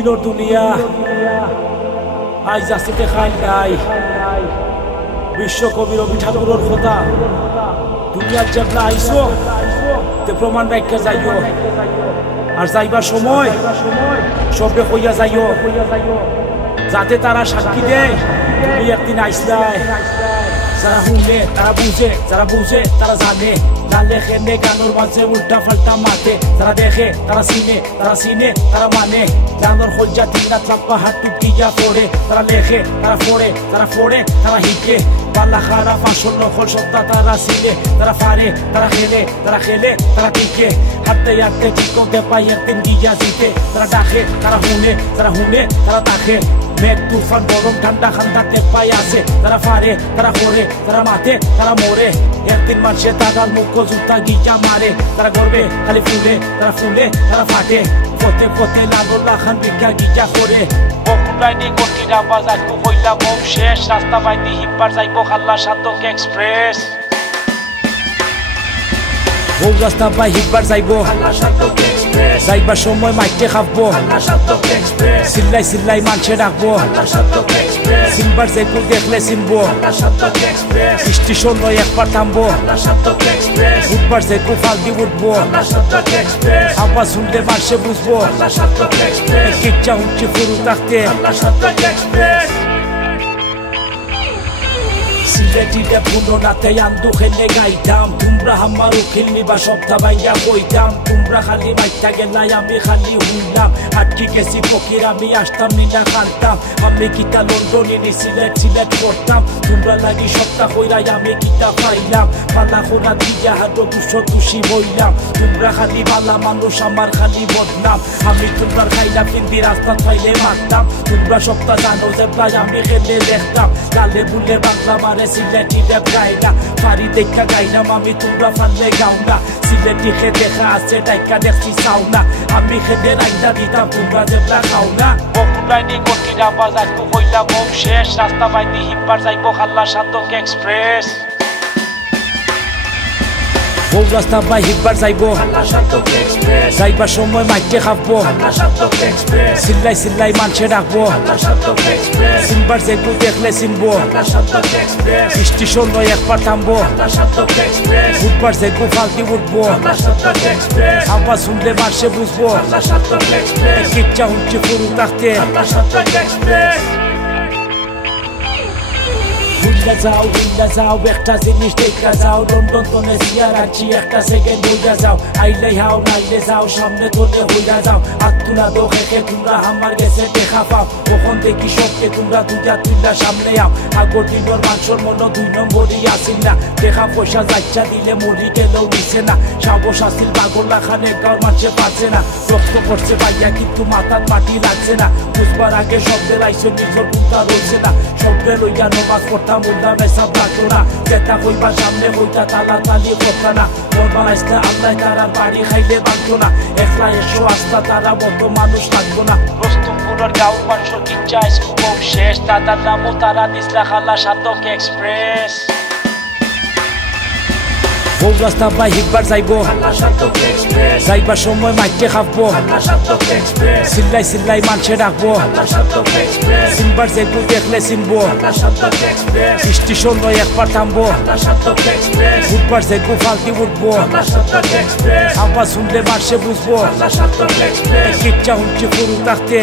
দিনের দুনিয়া আজ আছে দেখাই নাই। বিশ্বকবি রবি ঠাকুরের কথা দুনিয়ার যেবলা আইসো তে প্রমাণ রাখা যাইও, আর যাইবার সময় সবে কইয়া যাইও যাতে তারা সাক্ষী দেয় তুমি একদিন আইসলাই। যারা শুনে তারা বুঝে, যারা বুঝে তারা জানে, না লেখে নে গানোর মাঝে উল্টা পাল্টা মাঠে। যারা দেখে তারা চিনে, তারা চিনে তারা মানে, গানোর হজ্জা তিনা চাপা হাত টুকিয়া পড়ে। তারা লেখে তারা পড়ে, তারা পড়ে তারা হিকে, পাল্লা খারা ফাঁসল নকল সত্তা তারা চিনে। তারা পারে তারা খেলে, তারা খেলে তারা টিকে, হাঁটতে হাঁটতে ঠিক করতে পাই একদিন গিয়া জিতে। তারা ডাকে তারা শুনে, তারা শুনে তারা তাকে, মেঘ তুফান গরম ঠান্ডা খান্দাতে পাই আছে। তারা পারে তারা করে, তারা মাঠে তারা মরে, একদিন মানুষে তারার মুখ জুতা গিয়া মারে। তারা করবে খালি ফুলে, তারা ফুলে তারা ফাটে, পথে পথে লাগল লাখান বিজ্ঞা গিয়া করে। বকুলাইনি কঠিন আবাজ আজকু কইলা মুখ শেষ, রাস্তা বাইনি হিপার যাইব খাল্লা সাতক এক্সপ্রেস। বহু রাস্তা পাই হিটবার যাইব, যাইবার সময় মাইটে খাবো, চিল্লাই চিল্লাই মানুষে ডাকবো, সিলবার যেগুলো দেখলে চিনবো, স্টেশন নয় একবার থামবো, উঠবার যেগুলো ফাল দিয়ে উঠবো, আবার শুনলে মানুষে বুঝবো, কিচ্ছা উঠছে ফুরু থাকতে। সিলেটিতে পুনরাতে আন্দু খেলে গাইতাম, তোমরা আমার উকিল নিবা সপ্তাহ বাইয়া কইতাম। তোমরা খালি মাইটা গেলাই আমি খালি হুইলাম, আটকি গেছি ফকির আমি আসতাম নিনা খানতাম। আমি কিতা লন্ডনে নি সিলেট সিলেট করতাম, তোমরা লাগি সপ্তাহ কইরাই আমি কিতা পাইলাম। পালা খোরা দিয়া হাতো দুশো খুশি হইলাম, তোমরা খালি বালা মানুষ আমার খালি বদনাম। আমি তোমরা খাইলা পিন্দি রাস্তা পাইলে মারতাম, তোমরা সপ্তাহ জানো যে প্রায় আমি খেলে দেখতাম। গালে বুলে বাংলা মারে সিলেটি রেপ গাই না, পারি দেখা গাইলাম আমি তোমরা ফানলে গাও না। সিলেটি খে দেখা আছে টাইকা দেখছি চাও না, আমি খেতে রাইদা দিতাম তোমরা যেটা খাও না। বকুলাইনি কঠিন আবাজ আজকু কইলা মুখ শেষ, রাস্তা বাইনি হিপার যাইব খাল্লা সাতক এক্সপ্রেস। বহু রাস্তা পাই হিটবার যাইব, যাইবার সময় মাইটে খাবো, চিল্লাই চিল্লাই মানুষে ডাকবো, চিনবার যেগুলো দেখলে চিনবো, স্টেশন নয় একবার থামবো, উঠবার যেগুলো ফাল দিয়ে উঠবো, আবার শুনলে মানুষে বুঝবো, কিচ্ছা উঠছে ফুরু থাকতে। ভুইলা যাও একটা জিনিস দেখা যাও, লন্ডন তনে জিয়ার আছি একটা সেকেন্ড হইয়া যাও। আইলে হাও নাইলে যাও সামনে তোলে হইয়া যাও, আত্মুলা দো খেকে তোমরা আমার গেছে দেখা পাও। তখন দেখি সবকে তোমরা দুইটা তুইলা সামনে আও, আগর দিনের মানুষের মনে দুই নম্বরই আসিল না। দেখা পয়সা যাইছা দিলে মরি গেলেও নিছে না, সাবস আসিল পাগলা খানে গাঁর মানুষে পাচ্ছে না। রক্ত করছে পাইয়া কিন্তু মাথার মাটি লাগছে না, বুঝবার আগে শব্দের আইসে নিজের পুতা রয়েছে না। শব্দে লইয়া নমাজ পড়তাম উল্টা মেসাব রাখতো না, যেটা কইবার সামনে হইতা তালা তালি করতা না। নর্মাল আসতে আল্লাহ তারা বাড়ি খাইলে বাঁধতো না, একলা এসো আসতা তারা মতো মানুষ থাকতো না। রস্তমপুরের গাঁও মানুষের কিচ্ছা স্কুপ শেষ, তাদের নামও তারা দিসলা খাল্লা সাতক এক্সপ্রেস। বহু রাস্তা পাই হিটবার যাইব, যাইবার সময় মাইটে খাবো, চিল্লাই চিল্লাই মানুষে ডাকবো, চিনবার যেগুলো দেখলে চিনবো, স্টেশন নয় একবার থামবো, উঠবার যেগুলো ফাল দিয়ে উঠবো, আবার শুনলে মানুষে বুঝবো, কিচ্ছা উঠছে ফুরু থাকতে।